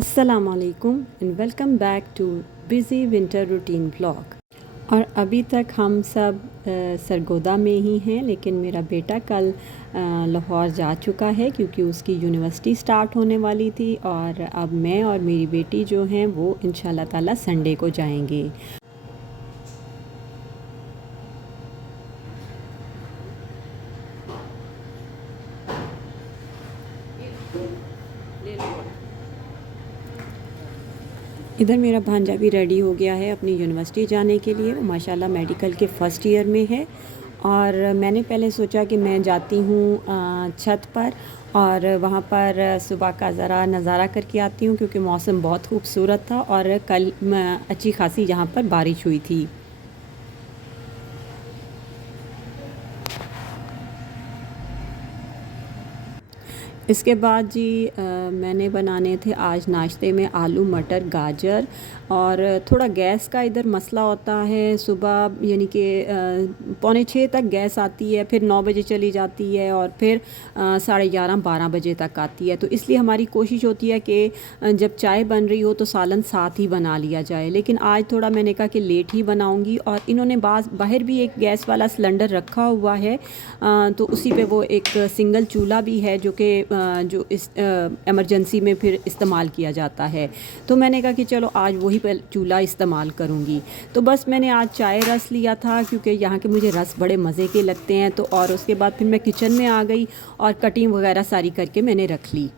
अस्सलामुअलैकुम and welcome back to busy winter routine blog. और अभी तक हम सब सरगोदा में ही हैं, लेकिन मेरा बेटा कल लाहौर जा चुका है क्योंकि उसकी यूनिवर्सिटी स्टार्ट होने वाली थी। और अब मैं और मेरी बेटी जो हैं वो इंशाल्लाह ताला संडे को जाएंगे। इधर मेरा भांजा भी रेडी हो गया है अपनी यूनिवर्सिटी जाने के लिए। वो माशाल्लाह मेडिकल के फ़र्स्ट ईयर में है। और मैंने पहले सोचा कि मैं जाती हूँ छत पर और वहाँ पर सुबह का ज़रा नज़ारा करके आती हूँ क्योंकि मौसम बहुत खूबसूरत था और कल अच्छी खासी यहाँ पर बारिश हुई थी। इसके बाद जी मैंने बनाने थे आज नाश्ते में आलू मटर गाजर। और थोड़ा गैस का इधर मसला होता है, सुबह यानी कि 6:45 तक गैस आती है, फिर 9 बजे चली जाती है और फिर 11:30-12 बजे तक आती है। तो इसलिए हमारी कोशिश होती है कि जब चाय बन रही हो तो सालन साथ ही बना लिया जाए। लेकिन आज थोड़ा मैंने कहा कि लेट ही बनाऊंगी। और इन्होंने बाहर भी एक गैस वाला सिलेंडर रखा हुआ है, तो उसी पे वो एक सिंगल चूल्हा भी है जो कि जो इस एमरजेंसी में फिर इस्तेमाल किया जाता है। तो मैंने कहा कि चलो आज वही चूल्हा इस्तेमाल करूँगी। तो बस मैंने आज चाय रस लिया था क्योंकि यहाँ के मुझे रस बड़े मज़े के लगते हैं। तो और उसके बाद फिर मैं किचन में आ गई और कटिंग वगैरह सारी करके मैंने रख ली।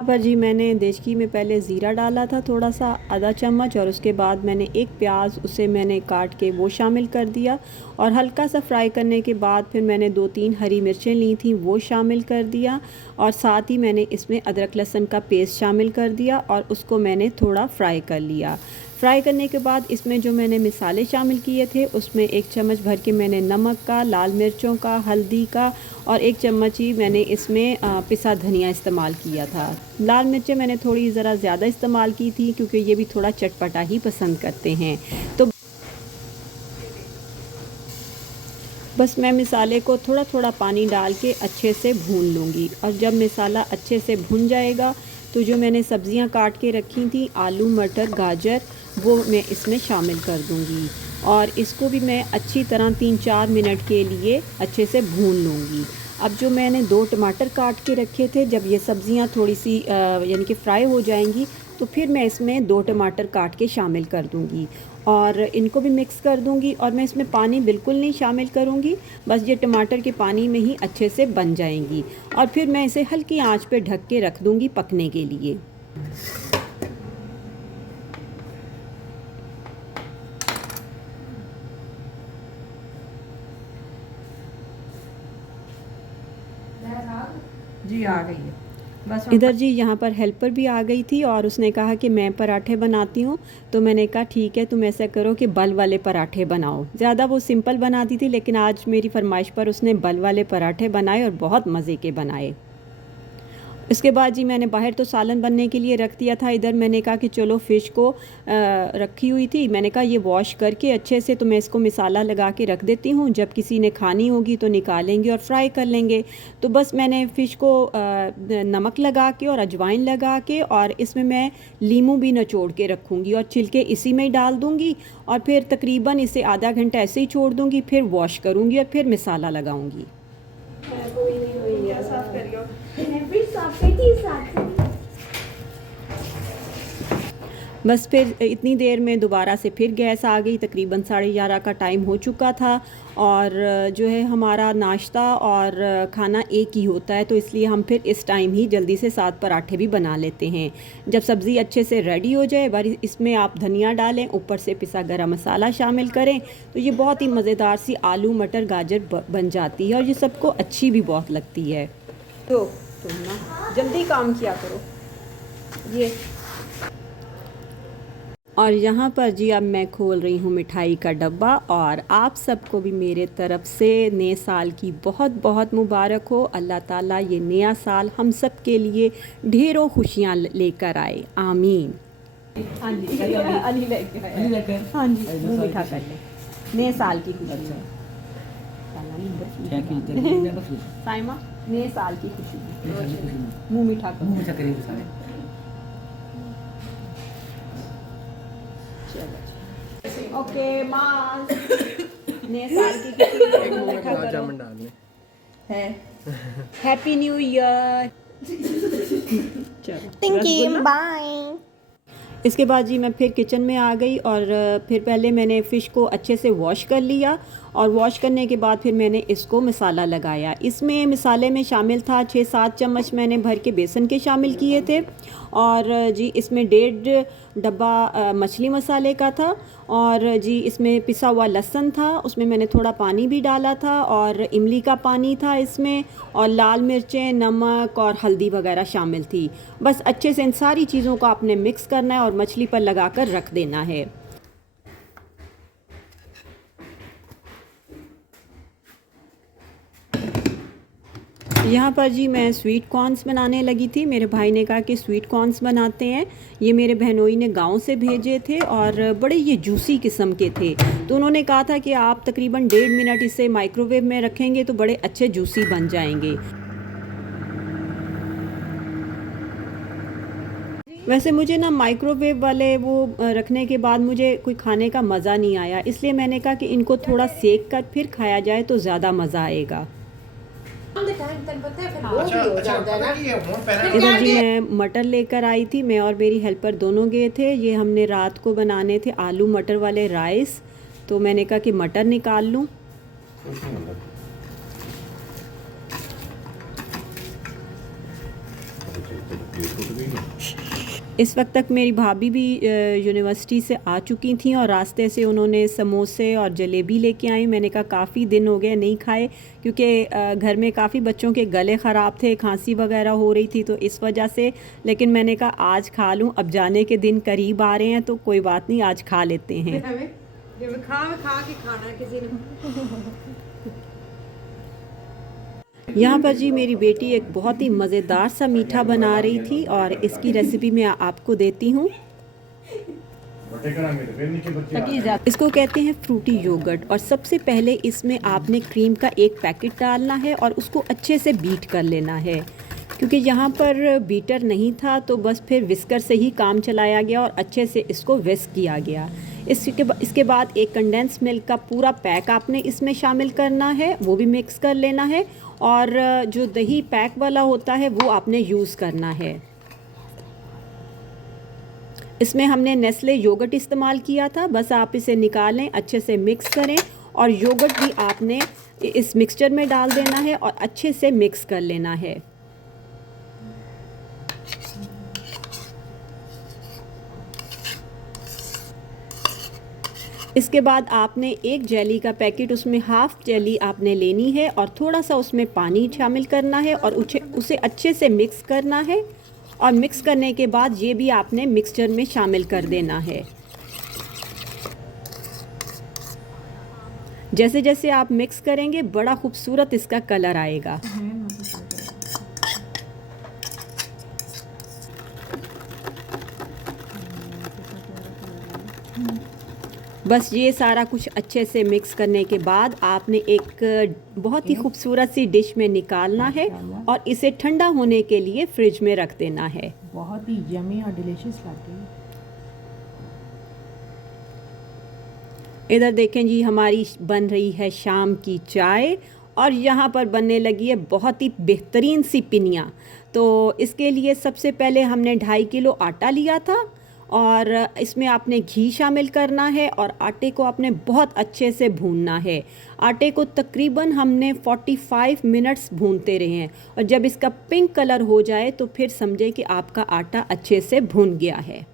पर जी मैंने देचकी में पहले ज़ीरा डाला था थोड़ा सा आधा चम्मच, और उसके बाद मैंने एक प्याज उसे मैंने काट के वो शामिल कर दिया। और हल्का सा फ्राई करने के बाद फिर मैंने 2-3 हरी मिर्चें ली थी वो शामिल कर दिया। और साथ ही मैंने इसमें अदरक लहसुन का पेस्ट शामिल कर दिया और उसको मैंने थोड़ा फ्राई कर लिया। फ्राई करने के बाद इसमें जो मैंने मिसाले शामिल किए थे उसमें 1 चम्मच भर के मैंने नमक का, लाल मिर्चों का, हल्दी का और 1 चम्मच ही मैंने इसमें पिसा धनिया इस्तेमाल किया था। लाल मिर्चें मैंने थोड़ी ज़रा ज़्यादा इस्तेमाल की थी क्योंकि ये भी थोड़ा चटपटा ही पसंद करते हैं। तो बस मैं मिसाले को थोड़ा थोड़ा पानी डाल के अच्छे से भून लूँगी। और जब मिसाला अच्छे से भुन जाएगा तो जो मैंने सब्ज़ियाँ काट के रखी थी आलू मटर गाजर, वो मैं इसमें शामिल कर दूँगी। और इसको भी मैं अच्छी तरह 3-4 मिनट के लिए अच्छे से भून लूँगी। अब जो मैंने 2 टमाटर काट के रखे थे, जब ये सब्ज़ियाँ थोड़ी सी यानी कि फ्राई हो जाएंगी तो फिर मैं इसमें 2 टमाटर काट के शामिल कर दूँगी और इनको भी मिक्स कर दूँगी। और मैं इसमें पानी बिल्कुल नहीं शामिल करूँगी, बस ये टमाटर के पानी में ही अच्छे से बन जाएंगी। और फिर मैं इसे हल्की आंच पे ढक के रख दूँगी पकने के लिए। जी आ गई है। बस इधर जी यहाँ पर हेल्पर भी आ गई थी और उसने कहा कि मैं पराठे बनाती हूँ। तो मैंने कहा ठीक है, तुम ऐसा करो कि बल वाले पराठे बनाओ। ज़्यादा वो सिंपल बनाती थी, लेकिन आज मेरी फरमाइश पर उसने बल वाले पराठे बनाए और बहुत मज़े के बनाए। इसके बाद जी मैंने बाहर तो सालन बनने के लिए रख दिया था। इधर मैंने कहा कि चलो फ़िश को रखी हुई थी, मैंने कहा ये वॉश करके अच्छे से तो मैं इसको मिसाला लगा के रख देती हूँ, जब किसी ने खानी होगी तो निकालेंगे और फ्राई कर लेंगे। तो बस मैंने फ़िश को नमक लगा के और अजवाइन लगा के और इसमें मैं लीमू भी निचोड़ के रखूँगी और छिलके इसी में ही डाल दूँगी। और फिर तकरीबन इसे आधा घंटा ऐसे ही छोड़ दूँगी, फिर वॉश करूँगी और फिर मिसाला लगाऊँगी। बस फिर इतनी देर में दोबारा से फिर गैस आ गई। तकरीबन 11:30 का टाइम हो चुका था। और जो है हमारा नाश्ता और खाना एक ही होता है, तो इसलिए हम फिर इस टाइम ही जल्दी से 7 पराठे भी बना लेते हैं। जब सब्ज़ी अच्छे से रेडी हो जाए, बारी इसमें आप धनिया डालें, ऊपर से पिसा गरम मसाला शामिल करें, तो ये बहुत ही मज़ेदार सी आलू मटर गाजर बन जाती है और ये सबको अच्छी भी बहुत लगती है। तो तुम ना जल्दी काम किया करो ये। और यहाँ पर जी अब मैं खोल रही हूँ मिठाई का डब्बा। और आप सबको भी मेरे तरफ से नए साल की बहुत बहुत मुबारक हो। अल्लाह ताला ये नया साल हम सब के लिए ढेरों खुशियाँ लेकर आए, आमीन। हाँ जी अली लेकर हाँ जी मुँह मीठा कर ले, नए साल की खुशियाँ। साइमा नए साल की खुशी मुंह मीठा करो। चलो ओके माँ नए साल की खुशी में मुंह मीठा करो। है हैप्पी न्यू ईयर। चलो Thank you. रसगुल्ला। Bye. इसके बाद जी मैं फिर किचन में आ गई और फिर पहले मैंने फ़िश को अच्छे से वॉश कर लिया और वॉश करने के बाद फिर मैंने इसको मसाला लगाया। इसमें मसाले में शामिल था 6-7 चम्मच मैंने भर के बेसन के शामिल किए थे और जी इसमें 1.5 डब्बा मछली मसाले का था और जी इसमें पिसा हुआ लहसुन था, उसमें मैंने थोड़ा पानी भी डाला था और इमली का पानी था इसमें और लाल मिर्चें, नमक और हल्दी वगैरह शामिल थी। बस अच्छे से इन सारी चीज़ों को आपने मिक्स करना है और मछली पर लगाकर रख देना है। यहाँ पर जी मैं स्वीट कॉर्न्स बनाने लगी थी। मेरे भाई ने कहा कि स्वीट कॉर्न्स बनाते हैं। ये मेरे बहनोई ने गांव से भेजे थे और बड़े ये जूसी किस्म के थे, तो उन्होंने कहा था कि आप तकरीबन 1.5 मिनट इसे माइक्रोवेव में रखेंगे तो बड़े अच्छे जूसी बन जाएंगे। वैसे मुझे ना माइक्रोवेव वाले वो रखने के बाद मुझे कोई खाने का मज़ा नहीं आया, इसलिए मैंने कहा कि इनको थोड़ा सेक कर फिर खाया जाए तो ज़्यादा मज़ा आएगा। इधर जी मैं मटर लेकर आई थी, मैं और मेरी हेल्पर दोनों गए थे। ये हमने रात को बनाने थे आलू मटर वाले राइस, तो मैंने कहा कि मटर निकाल लूँ। इस वक्त तक मेरी भाभी भी यूनिवर्सिटी से आ चुकी थी और रास्ते से उन्होंने समोसे और जलेबी लेके आई। मैंने कहा काफ़ी दिन हो गए नहीं खाए, क्योंकि घर में काफ़ी बच्चों के गले ख़राब थे, खांसी वगैरह हो रही थी, तो इस वजह से। लेकिन मैंने कहा आज खा लूँ, अब जाने के दिन करीब आ रहे हैं तो कोई बात नहीं, आज खा लेते हैं। खा के खाना किसी ने। यहाँ पर जी मेरी बेटी एक बहुत ही मज़ेदार सा मीठा बना रही थी और इसकी रेसिपी मैं आपको देती हूँ। इसको कहते हैं फ्रूटी योगर्ट और सबसे पहले इसमें आपने क्रीम का एक पैकेट डालना है और उसको अच्छे से बीट कर लेना है। क्योंकि यहाँ पर बीटर नहीं था तो बस फिर विस्कर से ही काम चलाया गया और अच्छे से इसको विस्क किया गया। इसके बाद एक कंडेंस मिल्क का पूरा पैक आपने इसमें शामिल करना है, वो भी मिक्स कर लेना है और जो दही पैक वाला होता है वो आपने यूज़ करना है। इसमें हमने नेस्ले योगर्ट इस्तेमाल किया था। बस आप इसे निकालें, अच्छे से मिक्स करें और योगर्ट भी आपने इस मिक्सचर में डाल देना है और अच्छे से मिक्स कर लेना है। इसके बाद आपने एक जेली का पैकेट, उसमें हाफ़ जेली आपने लेनी है और थोड़ा सा उसमें पानी शामिल करना है और उसे अच्छे से मिक्स करना है और मिक्स करने के बाद ये भी आपने मिक्सचर में शामिल कर देना है। जैसे जैसे आप मिक्स करेंगे बड़ा खूबसूरत इसका कलर आएगा। बस ये सारा कुछ अच्छे से मिक्स करने के बाद आपने एक बहुत ही खूबसूरत सी डिश में निकालना है और इसे ठंडा होने के लिए फ्रिज में रख देना है। बहुत ही यमी और डिलीशियस लगती है। इधर देखें जी हमारी बन रही है शाम की चाय और यहाँ पर बनने लगी है बहुत ही बेहतरीन सी पिनिया। तो इसके लिए सबसे पहले हमने 2.5 किलो आटा लिया था और इसमें आपने घी शामिल करना है और आटे को आपने बहुत अच्छे से भूनना है। आटे को तकरीबन हमने 45 मिनट्स भूनते रहे हैं और जब इसका पिंक कलर हो जाए तो फिर समझे कि आपका आटा अच्छे से भून गया है।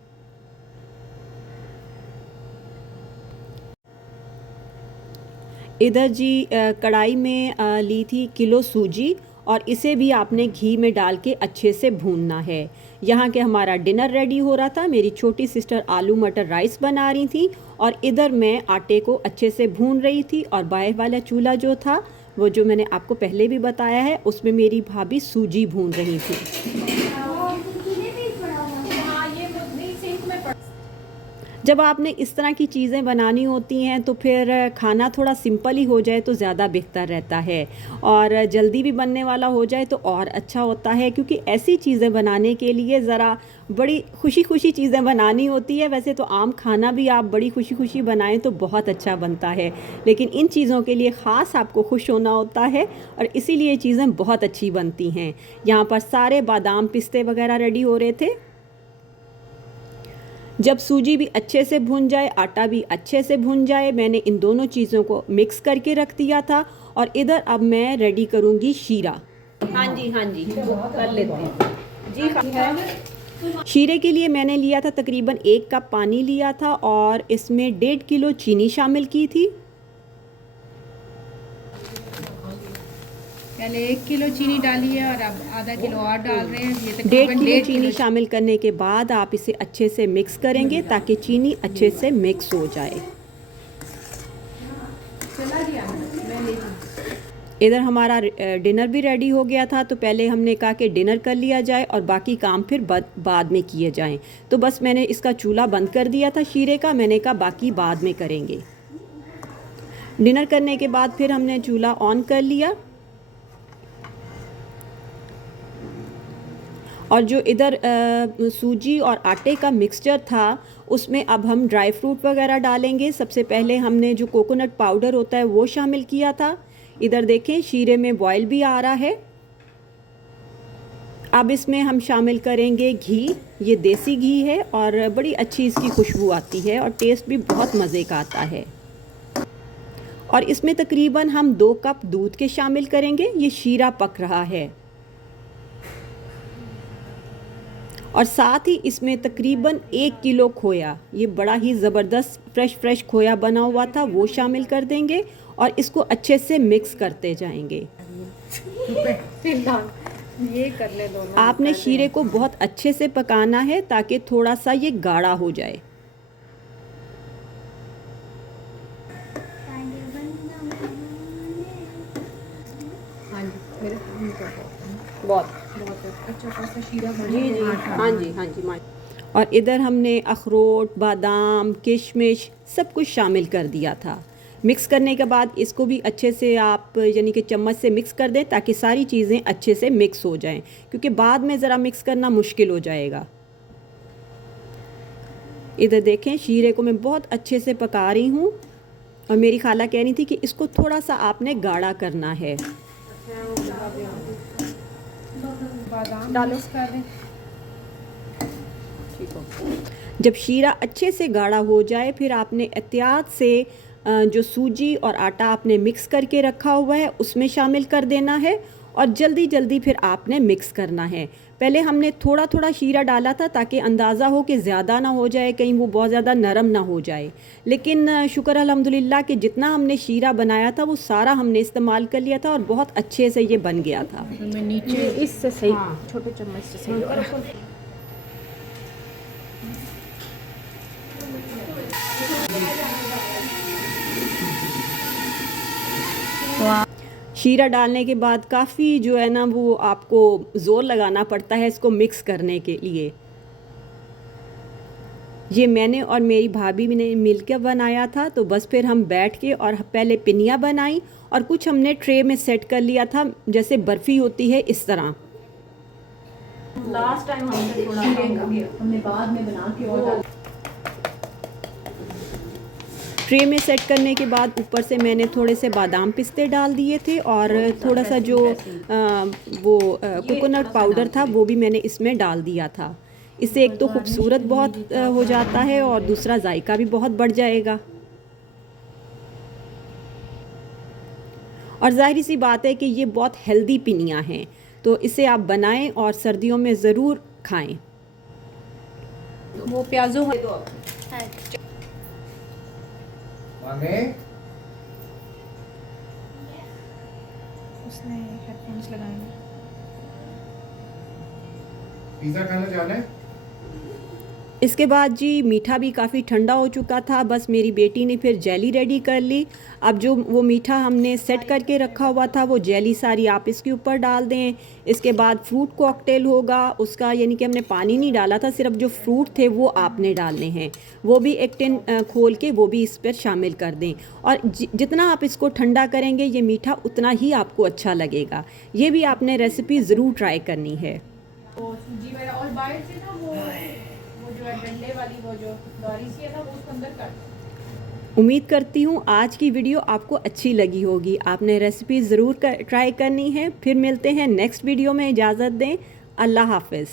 इधर जी कढ़ाई में ली थी किलो सूजी और इसे भी आपने घी में डाल के अच्छे से भूनना है। यहाँ के हमारा डिनर रेडी हो रहा था। मेरी छोटी सिस्टर आलू मटर राइस बना रही थी और इधर मैं आटे को अच्छे से भून रही थी और बाहर वाला चूल्हा जो था वो जो मैंने आपको पहले भी बताया है उसमें मेरी भाभी सूजी भून रही थी। जब आपने इस तरह की चीज़ें बनानी होती हैं तो फिर खाना थोड़ा सिंपल ही हो जाए तो ज़्यादा बेहतर रहता है, और जल्दी भी बनने वाला हो जाए तो और अच्छा होता है, क्योंकि ऐसी चीज़ें बनाने के लिए ज़रा बड़ी खुशी खुशी चीज़ें बनानी होती है। वैसे तो आम खाना भी आप बड़ी खुशी खुशी बनाएं तो बहुत अच्छा बनता है, लेकिन इन चीज़ों के लिए ख़ास आपको खुश होना होता है और इसीलिए चीज़ें बहुत अच्छी बनती हैं। यहाँ पर सारे बादाम पिस्ते वगैरह रेडी हो रहे थे। जब सूजी भी अच्छे से भुन जाए, आटा भी अच्छे से भुन जाए, मैंने इन दोनों चीज़ों को मिक्स करके रख दिया था। और इधर अब मैं रेडी करूँगी शीरा। हाँ जी कर लेते हैं जी। शीरे के लिए मैंने लिया था तकरीबन 1 कप पानी लिया था और इसमें 1.5 किलो चीनी शामिल की थी। पहले 1 किलो चीनी डाली है और अब आधा किलो और डाल रहे हैं। ये 1.5 तकरीबन किलो चीनी शामिल करने के बाद आप इसे अच्छे से मिक्स करेंगे ताकि चीनी अच्छे से मिक्स हो जाए। इधर हमारा डिनर भी रेडी हो गया था, तो पहले हमने कहा कि डिनर कर लिया जाए और बाकी काम फिर बाद में किए जाएं। तो बस मैंने इसका चूल्हा बंद कर दिया था शीरे का। मैंने कहा बाकी बाद में करेंगे। डिनर करने के बाद फिर हमने चूल्हा ऑन कर लिया और जो इधर सूजी और आटे का मिक्सचर था उसमें अब हम ड्राई फ्रूट वगैरह डालेंगे। सबसे पहले हमने जो कोकोनट पाउडर होता है वो शामिल किया था। इधर देखें शीरे में बॉयल भी आ रहा है। अब इसमें हम शामिल करेंगे घी। ये देसी घी है और बड़ी अच्छी इसकी खुशबू आती है और टेस्ट भी बहुत मज़े का आता है। और इसमें तकरीबन हम 2 कप दूध के शामिल करेंगे। ये शीरा पक रहा है और साथ ही इसमें तकरीबन 1 किलो खोया, ये बड़ा ही ज़बरदस्त फ्रेश खोया बना हुआ था, वो शामिल कर देंगे और इसको अच्छे से मिक्स करते जाएंगे। ये कर ले दो ना। आपने शीरे को बहुत अच्छे से पकाना है ताकि थोड़ा सा ये गाढ़ा हो जाए। हाँ जी, मेरे बहुत अच्छा खासा शीरा बन जी गया। हाँ जी। और इधर हमने अखरोट, बादाम, किशमिश सब कुछ शामिल कर दिया था। मिक्स करने के बाद इसको भी अच्छे से आप यानी कि चम्मच से मिक्स कर दें ताकि सारी चीज़ें अच्छे से मिक्स हो जाएं, क्योंकि बाद में ज़रा मिक्स करना मुश्किल हो जाएगा। इधर देखें शीरे को मैं बहुत अच्छे से पका रही हूँ और मेरी खाला कह रही थी कि इसको थोड़ा सा आपने गाढ़ा करना है। बादाम डालो। मिक्स कर दें। जब शीरा अच्छे से गाढ़ा हो जाए फिर आपने एहतियात से जो सूजी और आटा आपने मिक्स करके रखा हुआ है उसमें शामिल कर देना है और जल्दी फिर आपने मिक्स करना है। पहले हमने थोड़ा थोड़ा शीरा डाला था ताकि अंदाज़ा हो कि ज़्यादा ना हो जाए, कहीं वो बहुत ज़्यादा नरम ना हो जाए, लेकिन शुक्र अल्हम्दुलिल्लाह कि जितना हमने शीरा बनाया था वो सारा हमने इस्तेमाल कर लिया था और बहुत अच्छे से ये बन गया था। मैं नीचे इससे सही छोटे चम्मच से सही हो रहा है। शीरा डालने के बाद काफ़ी जो है ना वो आपको ज़ोर लगाना पड़ता है इसको मिक्स करने के लिए। ये मैंने और मेरी भाभी ने मिलकर बनाया था, तो बस फिर हम बैठ के और पहले पिनिया बनाई और कुछ हमने ट्रे में सेट कर लिया था जैसे बर्फ़ी होती है इस तरह। लास्ट टाइम हमने बाद में बना के और ट्रे में सेट करने के बाद ऊपर से मैंने थोड़े से बादाम पिस्ते डाल दिए थे और थोड़ा सा जो कोकोनट पाउडर था वो भी मैंने इसमें डाल दिया था। इससे एक तो खूबसूरत बहुत हो जाता है और दूसरा जायका भी बहुत बढ़ जाएगा। और जाहिर सी बात है कि ये बहुत हेल्दी पिनिया हैं, तो इसे आप बनाएं और सर्दियों में ज़रूर खाएं। वो प्याजो उसने हेडफोन्स लगाए हैं। पिज़्ज़ा खाना चाहना है? इसके बाद जी मीठा भी काफ़ी ठंडा हो चुका था, बस मेरी बेटी ने फिर जेली रेडी कर ली। अब जो वो मीठा हमने सेट करके रखा हुआ था वो जेली सारी आप इसके ऊपर डाल दें। इसके बाद फ्रूट कॉकटेल होगा उसका, यानी कि हमने पानी नहीं डाला था, सिर्फ जो फ्रूट थे वो आपने डालने हैं। वो भी एक टिन खोल के वो भी इस पर शामिल कर दें। और जितना आप इसको ठंडा करेंगे ये मीठा उतना ही आपको अच्छा लगेगा। ये भी आपने रेसिपी ज़रूर ट्राई करनी है। वो सूजी वगैरह और बाहर से ना वो जो है डंडे वाली वो जो लॉरी सी है ना वो उसको अंदर कर। उम्मीद करती हूँ आज की वीडियो आपको अच्छी लगी होगी। आपने रेसिपी ज़रूर ट्राई करनी है। फिर मिलते हैं नेक्स्ट वीडियो में। इजाज़त दें। अल्लाह हाफ़िज़।